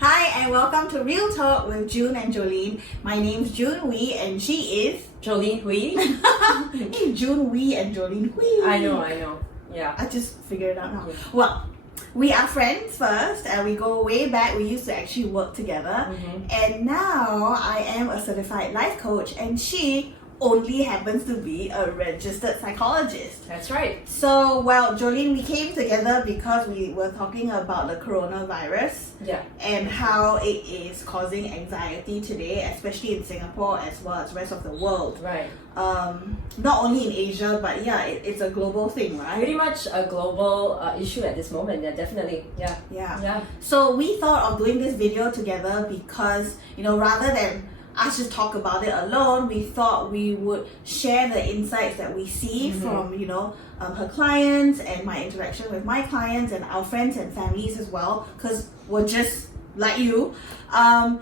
Hi and welcome to Real Talk with June and Jolene. My name's June Wee and she is Jolene Hui. Hey, June Wee and Jolene Wee. I know. Yeah. I just figured it out now. Yeah. Well, we are friends first and we go way back. We used to actually work together. And now I am a certified life coach and she only happens to be a registered psychologist. That's right. So, well, Jolene, we came together because we were talking about the coronavirus. Yeah. And how it is causing anxiety today, especially in Singapore as well as the rest of the world. Right. Not only in Asia, but yeah, it's a global thing, right? Pretty much a global issue at this moment. Yeah, definitely. Yeah. So we thought of doing this video together because, rather than us just talk about it alone, we thought we would share the insights that we see from, her clients and my interaction with my clients and our friends and families as well, because we're just like you. And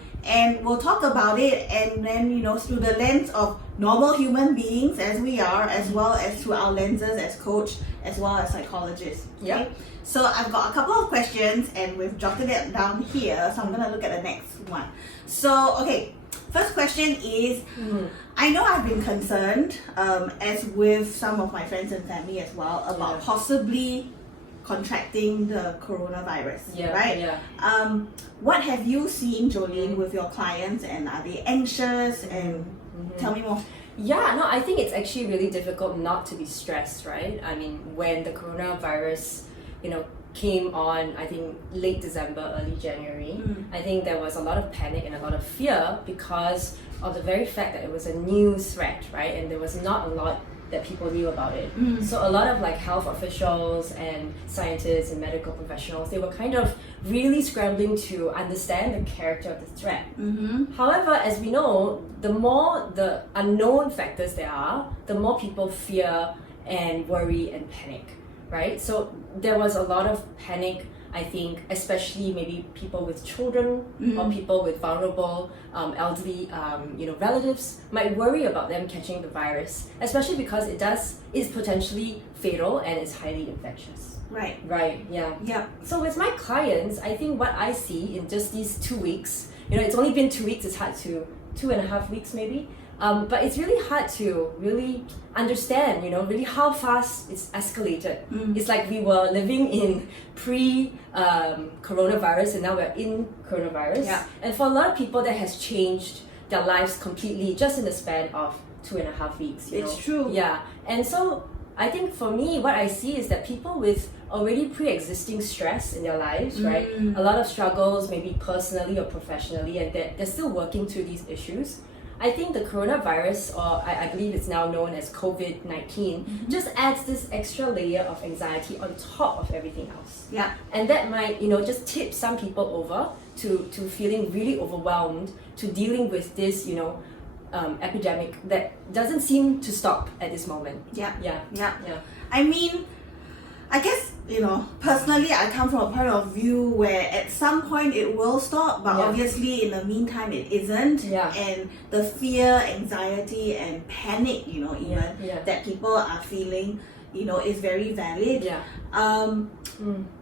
we'll talk about it and then, through the lens of normal human beings as we are, as well as through our lenses as coach, as well as psychologists. Yeah. Okay? So I've got a couple of questions and we've jotted it down here. So I'm going to look at the next one. So, okay. First question is, I know I've been concerned, as with some of my friends and family as well, about possibly contracting the coronavirus, right? Yeah. What have you seen, Jolene, with your clients, and are they anxious? And tell me more. Yeah, no, I think it's actually really difficult not to be stressed, right? I mean, when the coronavirus, came on, I think late December, early January, I think there was a lot of panic and a lot of fear because of the very fact that it was a new threat, right? And there was not a lot that people knew about it. So a lot of health officials and scientists and medical professionals, they were kind of really scrambling to understand the character of the threat. However, as we know, the more the unknown factors there are, the more people fear and worry and panic, right? So there was a lot of panic, I think, especially maybe people with children or people with vulnerable elderly relatives might worry about them catching the virus, especially because it's potentially fatal and it's highly infectious. Right, yeah. So with my clients, I think what I see in just these 2 weeks, it's only been 2 weeks, it's hard to 2.5 weeks maybe, but it's really hard to really understand, really how fast it's escalated. It's like we were living in pre-coronavirus and now we're in coronavirus. Yeah. And for a lot of people, that has changed their lives completely just in the span of 2.5 weeks. It's true. Yeah. And so I think for me, what I see is that people with already pre-existing stress in their lives, right? A lot of struggles, maybe personally or professionally, and they're still working through these issues. I think the coronavirus, or I believe it's now known as COVID-19, just adds this extra layer of anxiety on top of everything else. Yeah. And that might, just tip some people over to feeling really overwhelmed, to dealing with this, epidemic that doesn't seem to stop at this moment. Yeah. Yeah. I mean, I guess, personally, I come from a point of view where at some point it will stop, but obviously in the meantime it isn't. Yeah. And the fear, anxiety, and panic, that people are feeling, is very valid. Yeah.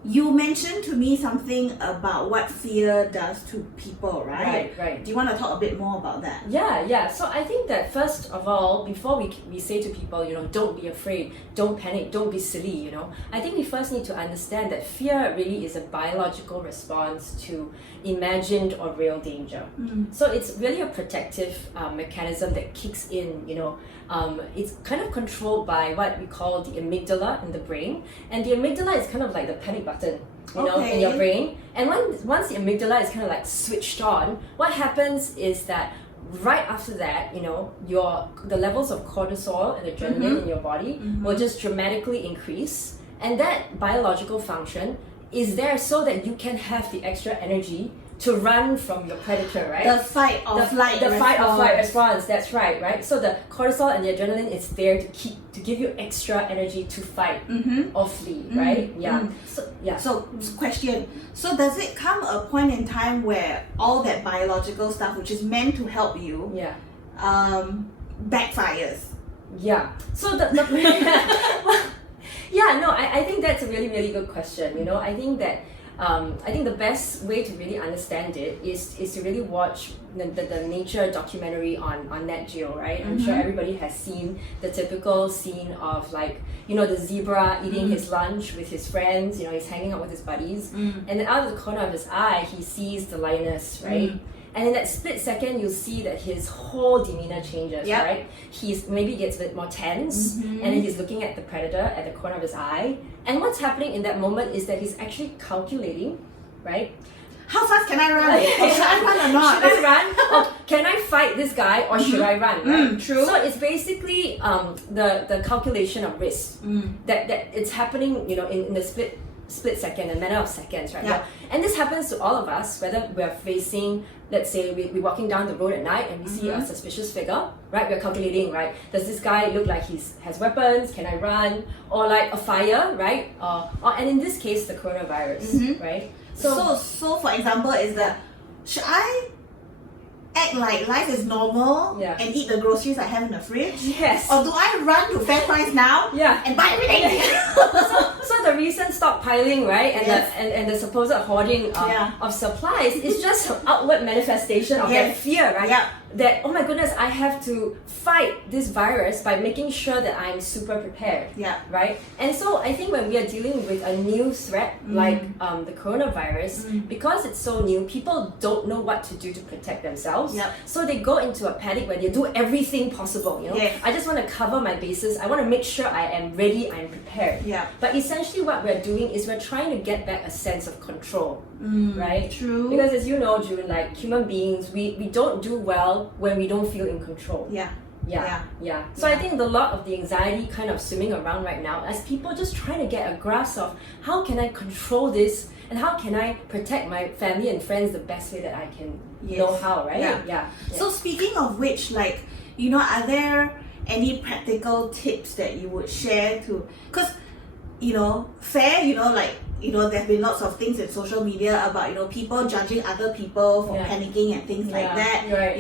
You mentioned to me something about what fear does to people, right? Right. Do you want to talk a bit more about that? Yeah. So I think that first of all, before we say to people, don't be afraid, don't panic, don't be silly, I think we first need to understand that fear really is a biological response to imagined or real danger. So it's really a protective mechanism that kicks in, it's kind of controlled by what we call the amygdala in the brain. And the amygdala is kind of like the panic button, in your brain. And once the amygdala is kind of like switched on, what happens is that right after that, the levels of cortisol and adrenaline in your body will just dramatically increase. And that biological function is there so that you can have the extra energy to run from your predator, right? The fight or flight response. That's right? So the cortisol and the adrenaline is there to give you extra energy to fight or flee, right? Yeah. So question. So does it come a point in time where all that biological stuff, which is meant to help you, backfires? Yeah. So I think that's a really, really good question. I think that I think the best way to really understand it is to really watch the nature documentary on Nat Geo, right? I'm sure everybody has seen the typical scene of like, the zebra eating his lunch with his friends, he's hanging out with his buddies, and then out of the corner of his eye, he sees the lioness, right? And in that split second, you'll see that his whole demeanor changes, right? He's maybe gets a bit more tense, and then he's looking at the predator at the corner of his eye. And what's happening in that moment is that he's actually calculating, right? How fast can I run? Or should I run or not? Should I run? Or can I fight this guy or should I run? Right? True. So it's basically the calculation of risk that it's happening, in the split second, a matter of seconds, right? Yeah. And this happens to all of us, whether we're facing, let's say we're walking down the road at night and we see a suspicious figure, right? We're calculating, right? Does this guy look like he has weapons? Can I run? Or like a fire, right? And in this case, the coronavirus, right? So for example, is that should I act like life is normal and eat the groceries I have in the fridge? Yes. Or do I run to FairPrice now and buy everything? So the recent stockpiling, right, and the supposed hoarding of supplies is just an outward manifestation of that fear, right? Yeah. That, oh my goodness, I have to fight this virus by making sure that I'm super prepared. Yeah. Right? And so I think when we are dealing with a new threat like the coronavirus, because it's so new, people don't know what to do to protect themselves. Yep. So they go into a panic where they do everything possible. Yes. I just want to cover my bases. I want to make sure I am ready, I'm prepared. Yeah. But essentially what we're doing is we're trying to get back a sense of control. Right? True. Because as you know, June, like human beings, we don't do well when we don't feel in control. Yeah. So I think a lot of the anxiety kind of swimming around right now as people just trying to get a grasp of how can I control this and how can I protect my family and friends the best way that I can know how, right? Yeah. So speaking of which, like, are there any practical tips that you would share to, because there's been lots of things in social media about people judging other people for panicking and things like that. Right.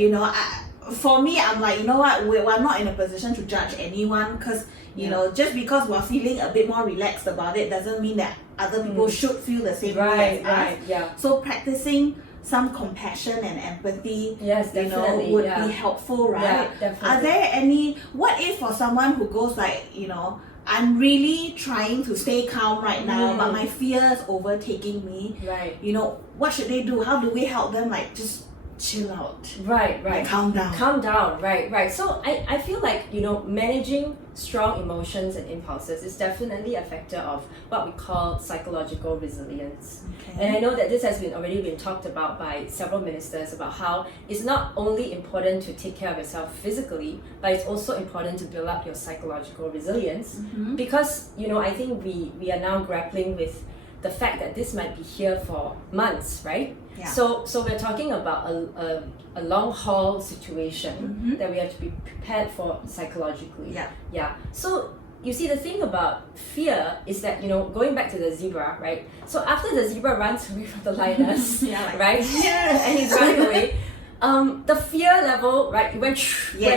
For me, I'm like, what, we're not in a position to judge anyone, because just because we're feeling a bit more relaxed about it doesn't mean that other people should feel the same way as us. Yeah. So practicing some compassion and empathy, would be helpful, right? Yeah, definitely. Are there any, what if for someone who goes like, I'm really trying to stay calm right now, but my fear is overtaking me. Right. What should they do? How do we help them like just chill out? Right. Like, calm down. Right. So I feel like, managing strong emotions and impulses is definitely a factor of what we call psychological resilience. Okay. And I know that this has already been talked about by several ministers about how it's not only important to take care of yourself physically, but it's also important to build up your psychological resilience, because, I think we are now grappling with the fact that this might be here for months, right? Yeah. So we're talking about a long haul situation that we have to be prepared for psychologically. Yeah. So you see, the thing about fear is that, going back to the zebra, right? So after the zebra runs away from the lioness, right? And he's running away. The fear level, right, went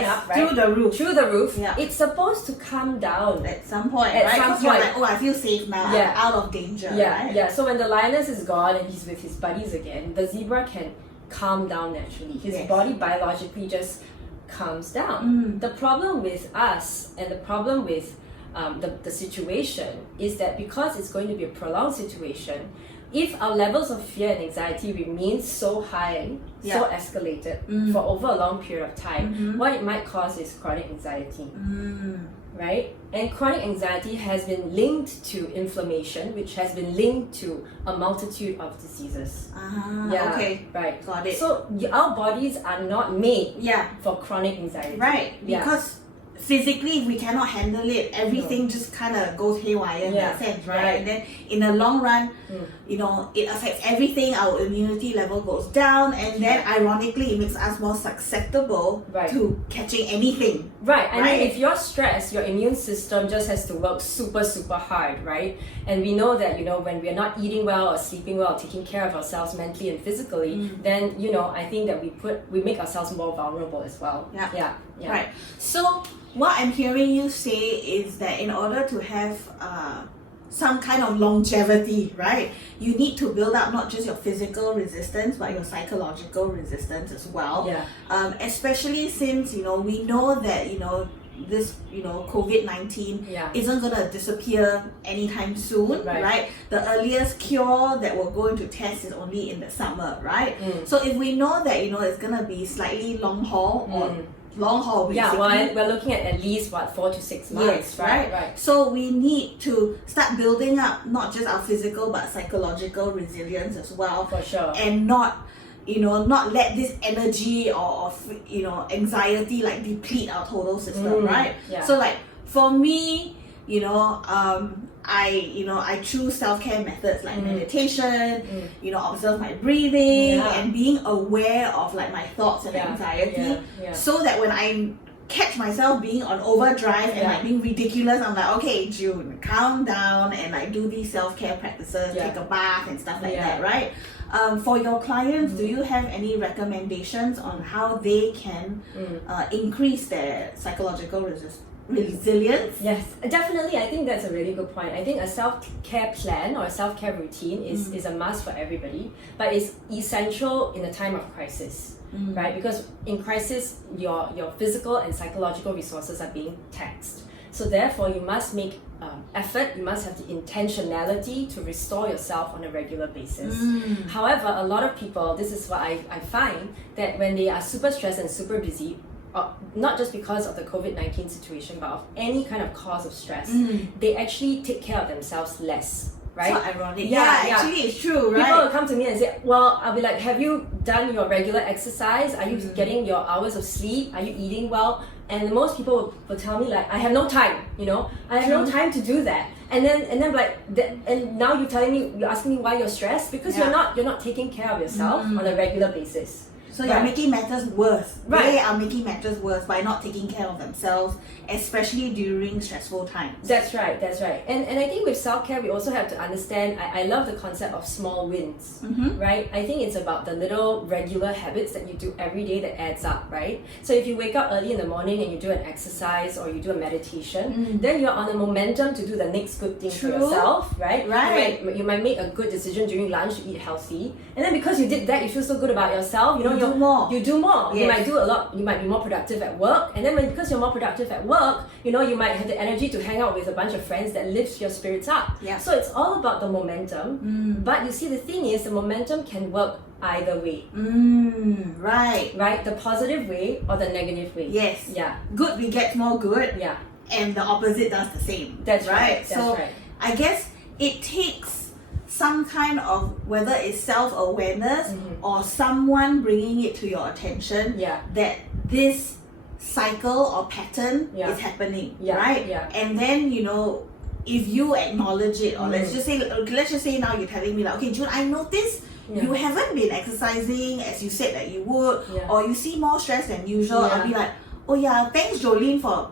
up, right? Through the roof. Yeah. It's supposed to come down At some point, right? Because you're like, I feel safe now. I'm out of danger, right? Yeah. So when the lioness is gone and he's with his buddies again, the zebra can calm down naturally. His body biologically just calms down. The problem with us and the problem with the situation is that because it's going to be a prolonged situation, if our levels of fear and anxiety remain so high, so escalated for over a long period of time, what it might cause is chronic anxiety. Right? And chronic anxiety has been linked to inflammation, which has been linked to a multitude of diseases. Okay. Right. Got it. So our bodies are not made for chronic anxiety. Right. Because physically, if we cannot handle it, everything just kind of goes haywire in that sense, right? And then in the long run, it affects everything. Our immunity level goes down, and then ironically, it makes us more susceptible to catching anything. Right. I mean, if you're stressed, your immune system just has to work super, super hard, right? And we know that, when we're not eating well or sleeping well, or taking care of ourselves mentally and physically, then, I think that we make ourselves more vulnerable as well. Yeah. Right. So what I'm hearing you say is that in order to have some kind of longevity, right? You need to build up not just your physical resistance but your psychological resistance as well. Yeah. Especially since we know that this COVID-19 isn't gonna disappear anytime soon, right? The earliest cure that we're going to test is only in the summer, right? So if we know that it's gonna be slightly long haul or long haul basically. Yeah, well, we're looking at least 4 to 6 months. Yes, right. So we need to start building up not just our physical but psychological resilience as well. For sure. And not let this energy or anxiety like deplete our total system, right? Yeah. So like for me, I choose self-care methods like meditation, observe my breathing and being aware of like my thoughts and anxiety, so that when I catch myself being on overdrive and like being ridiculous, I'm like, okay, June, calm down and like do these self-care practices, take a bath and stuff like that, right? For your clients, do you have any recommendations on how they can increase their psychological resilience? Yes, definitely. I think that's a really good point. I think a self-care plan or a self-care routine is a must for everybody, but it's essential in a time of crisis, right? Because in crisis, your physical and psychological resources are being taxed. So therefore, you must make effort, you must have the intentionality to restore yourself on a regular basis. However, a lot of people, this is what I find, that when they are super stressed and super busy, not just because of the COVID-19 situation, but of any kind of cause of stress, they actually take care of themselves less. Right? So ironic. Yeah, actually it's true, right? People will come to me and say, well, I'll be like, have you done your regular exercise? Are you getting your hours of sleep? Are you eating well? And most people will tell me like, I have no time, I have no time to do that. And then like, and now you're asking me why you're stressed, because you're not taking care of yourself on a regular basis. So you're making matters worse. Right. They are making matters worse by not taking care of themselves, especially during stressful times. That's right. And I think with self-care, we also have to understand, I love the concept of small wins, right? I think it's about the little regular habits that you do every day that adds up, right? So if you wake up early in the morning and you do an exercise or you do a meditation, then you're on a momentum to do the next good thing for yourself, right? Right. You might make a good decision during lunch to eat healthy. And then because you did that, you feel so good about yourself, you do more. Yes. You might do a lot. You might be more productive at work, and then because you're more productive at work, you might have the energy to hang out with a bunch of friends that lifts your spirits up. Yeah. So it's all about the momentum. But you see, the thing is, the momentum can work either way. Right. The positive way or the negative way. Yes. Yeah. Good begets more good. Yeah. And the opposite does the same. That's right. So I guess it takes some kind of, whether it's self-awareness or someone bringing it to your attention that this cycle or pattern is happening, right? Yeah. And then if you acknowledge it, or let's just say now you're telling me like, okay, June, I noticed you haven't been exercising as you said that you would, or you see more stress than usual. I'll be like, oh yeah, thanks Jolene for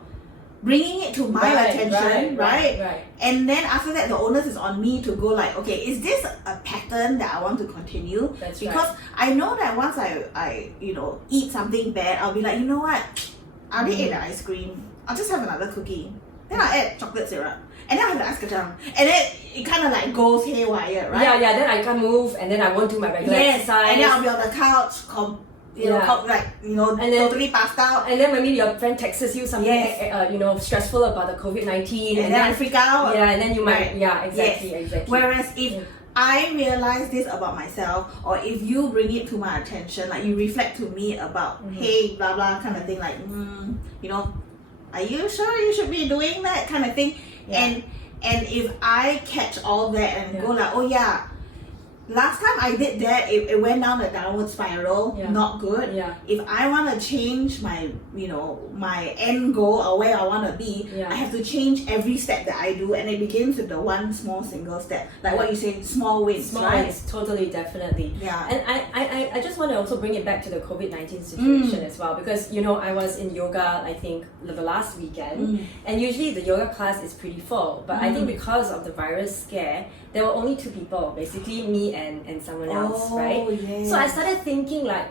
bringing it to my attention, right? And then after that, the onus is on me to go like, okay, is this a pattern that I want to continue? Because I know that once I eat something bad, I'll be like, you know what? I already ate the ice cream. I'll just have another cookie. Then I'll add chocolate syrup. And then I'll have the ice kacang. And then it kind of like goes haywire, right? Yeah, then I can't move, and then I won't do my regular exercise. And then I'll be on the couch, totally passed out. And then maybe your friend texts you something, stressful about the COVID-19, and then I freak out. Yeah, and then you might, exactly. Whereas if I realize this about myself, or if you bring it to my attention, like you reflect to me about, hey, blah blah kind of thing, like, are you sure you should be doing that kind of thing? And if I catch all that and go like, oh yeah, last time I did that, it went down a downward spiral, not good. If I want to change my my end goal or where I want to be, I have to change every step that I do, and it begins with the one small single step, like what you say, small wins. Totally, definitely. And I just want to also bring it back to the COVID-19 situation as well, because I was in yoga, I think the last weekend, and usually the yoga class is pretty full, but I think because of the virus scare, there were only 2 people, basically me and someone else, right? Yes. So I started thinking like,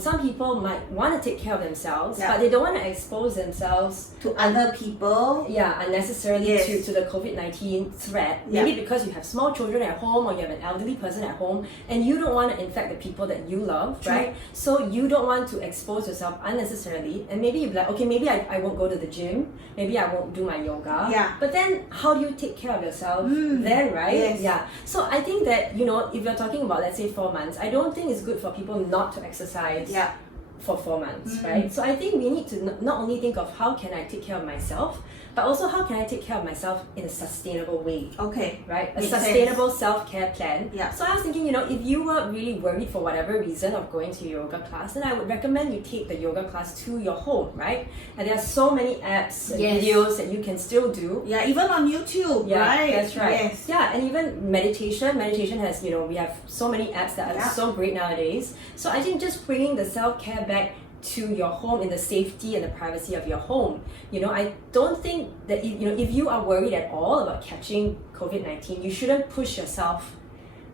some people might want to take care of themselves, Yeah. but they don't want to expose themselves to other people. unnecessarily Yes. to the COVID-19 threat. Yeah. Maybe because you have small children at home or you have an elderly person at home and you don't want to infect the people that you love, True. right? So you don't want to expose yourself unnecessarily, and maybe you're like, okay, maybe I won't go to the gym, maybe I won't do my yoga. Yeah. But then how do you take care of yourself then, right? Yes. Yeah. So I think that, if you're talking about, let's say, 4 months, I don't think it's good for people not to exercise. Yeah. For 4 months, right? So I think we need to not only think of how can I take care of myself, but also how can I take care of myself in a sustainable way, Okay. right? A Makes sustainable self-care plan. Yeah. So I was thinking, if you were really worried for whatever reason of going to yoga class, then I would recommend you take the yoga class to your home, right? And there are so many apps and Yes. videos that you can still do. Yeah, even on YouTube, Yeah, right? that's right. Yes. Yeah, and even meditation. Meditation has, we have so many apps that are Yeah. so great nowadays. So I think just bringing the self-care back to your home in the safety and the privacy of your home. I don't think that if you are worried at all about catching COVID-19, you shouldn't push yourself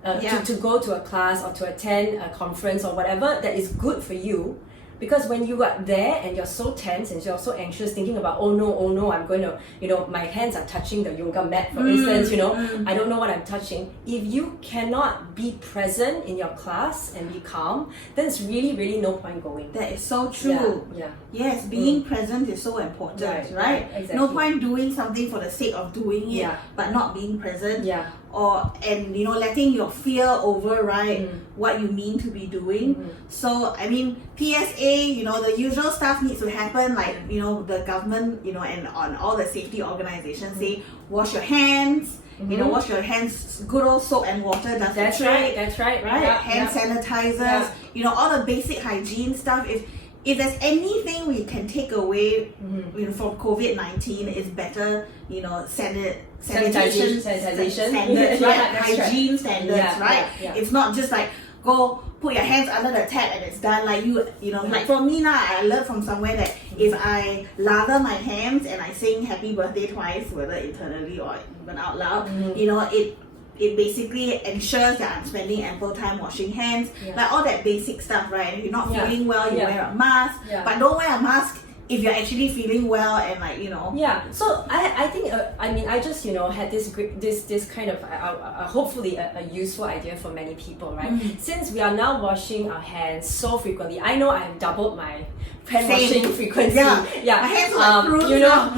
to go to a class or to attend a conference or whatever that is good for you. Because when you are there and you're so tense and you're so anxious thinking about, oh no, I'm going to, my hands are touching the yoga mat, for instance, I don't know what I'm touching. If you cannot be present in your class and be calm, then it's really, really no point going. That is so true. Yeah. Yes, being present is so important, right? Exactly. No point doing something for the sake of doing it, but not being present. Yeah. And letting your fear override what you mean to be doing. So I mean, PSA, the usual stuff needs to happen, like the government, and on all the safety organizations say wash your hands. Wash your hands. Good old soap and water does the trick. That's right. Right? Yeah, Hand sanitizers. All the basic hygiene stuff. If there's anything we can take away from COVID-19, is better, sanitation standards, right? Hygiene standards, right? Yeah. It's not just like go put your hands under the tap and it's done. Like like for me now, I learned from somewhere that if I lather my hands and I sing happy birthday twice, whether internally or even out loud, it basically ensures that I'm spending ample time washing hands, like all that basic stuff, right? If you're not feeling well, you wear a mask, but don't wear a mask if you're actually feeling well and Yeah. So I think I just had this kind of hopefully a useful idea for many people, right? Since we are now washing our hands so frequently, I know I have doubled my hand washing frequency. Yeah. My hands are like prunes now.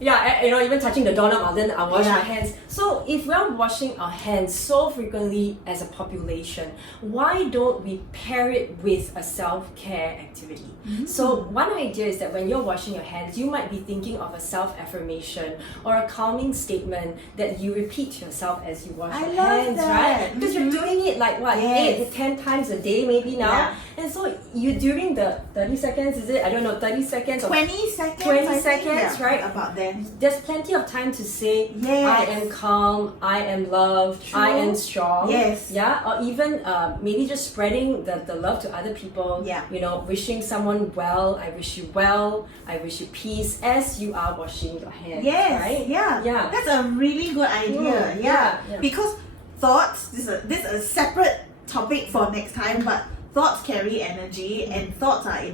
Even touching the doorknob, then I wash my hands. So if we're washing our hands so frequently as a population, why don't we pair it with a self-care activity? So one idea is that when you're washing your hands, you might be thinking of a self-affirmation or a calming statement that you repeat to yourself as you wash your hands, right? Because you're doing it like 8 to 10 times a day maybe now. And so you during the 30 seconds, is it? I don't know, 30 seconds or 20 seconds. 20 seconds, right? About that. There's plenty of time to say, I am calm, I am loved, I am strong. Yes. Yeah. Or even maybe just spreading the love to other people. Yeah. Wishing someone well, I wish you well, I wish you peace as you are washing your hands. Yes. Right? Yeah. That's a really good idea. Yeah. Because thoughts, this is a separate topic for next time, but thoughts carry energy and thoughts are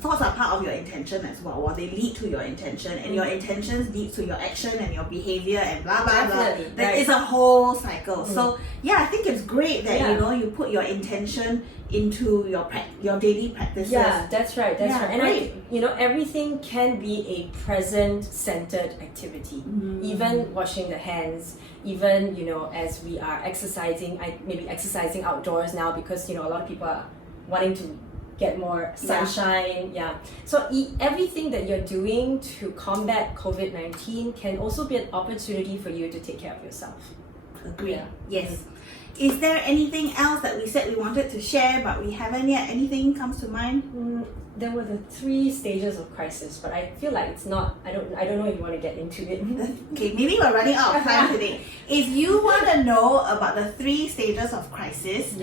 thoughts are part of your intention as well, or they lead to your intention, and your intentions lead to your action and your behavior and blah blah blah. That is a whole cycle. So I think it's great that you put your intention into your daily practices. Yeah, that's right. And great. Everything can be a present-centered activity. Even washing the hands, even as we are exercising, maybe exercising outdoors now because a lot of people are wanting to get more sunshine. So everything that you're doing to combat COVID-19 can also be an opportunity for you to take care of yourself. Agree. Yes. Is there anything else that we said we wanted to share but we haven't yet? Anything comes to mind? There were the 3 stages of crisis, but I feel like it's not. I don't know if you want to get into it. Okay, maybe we're running out of time today. If you want to know about the 3 stages of crisis,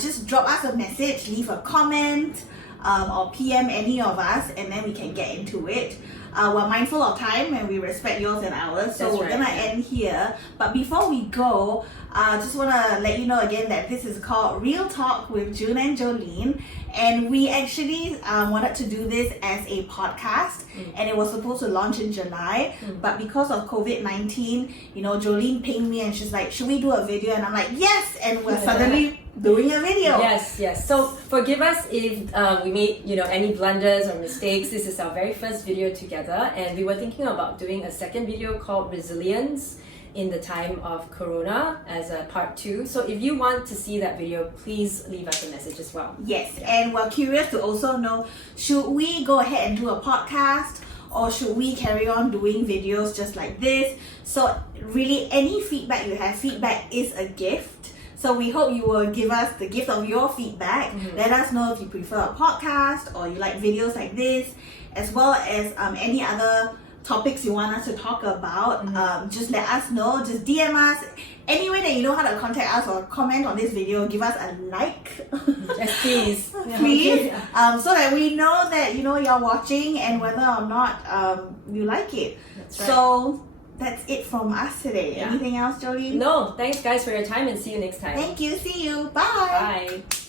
just drop us a message, leave a comment, or PM any of us, and then we can get into it. we're mindful of time and we respect yours and ours. So That's we're right, gonna yeah. end here. But before we go, just wanna let you know again that this is called Real Talk with June and Jolene. And we actually wanted to do this as a podcast, and it was supposed to launch in July. But because of COVID-19, you know, Jolene pinged me and she's like, should we do a video? And I'm like, yes! And we're suddenly doing a video. Yes. So forgive us if we made any blunders or mistakes. This is our very first video together, and we were thinking about doing a second video called Resilience in the time of Corona as a part 2. So if you want to see that video, please leave us a message as well. Yes, and we're curious to also know, should we go ahead and do a podcast, or should we carry on doing videos just like this? So really, any feedback you have, feedback is a gift. So we hope you will give us the gift of your feedback. Let us know if you prefer a podcast or you like videos like this, as well as any other topics you want us to talk about. Just let us know. Just DM us. Any way that you know how to contact us or comment on this video, give us a like. Yes, please. Please. So that we know that you're watching and whether or not you like it. That's right. So that's it from us today. Yeah. Anything else, Jolene? No, thanks guys for your time, and see you next time. Thank you. See you. Bye. Bye.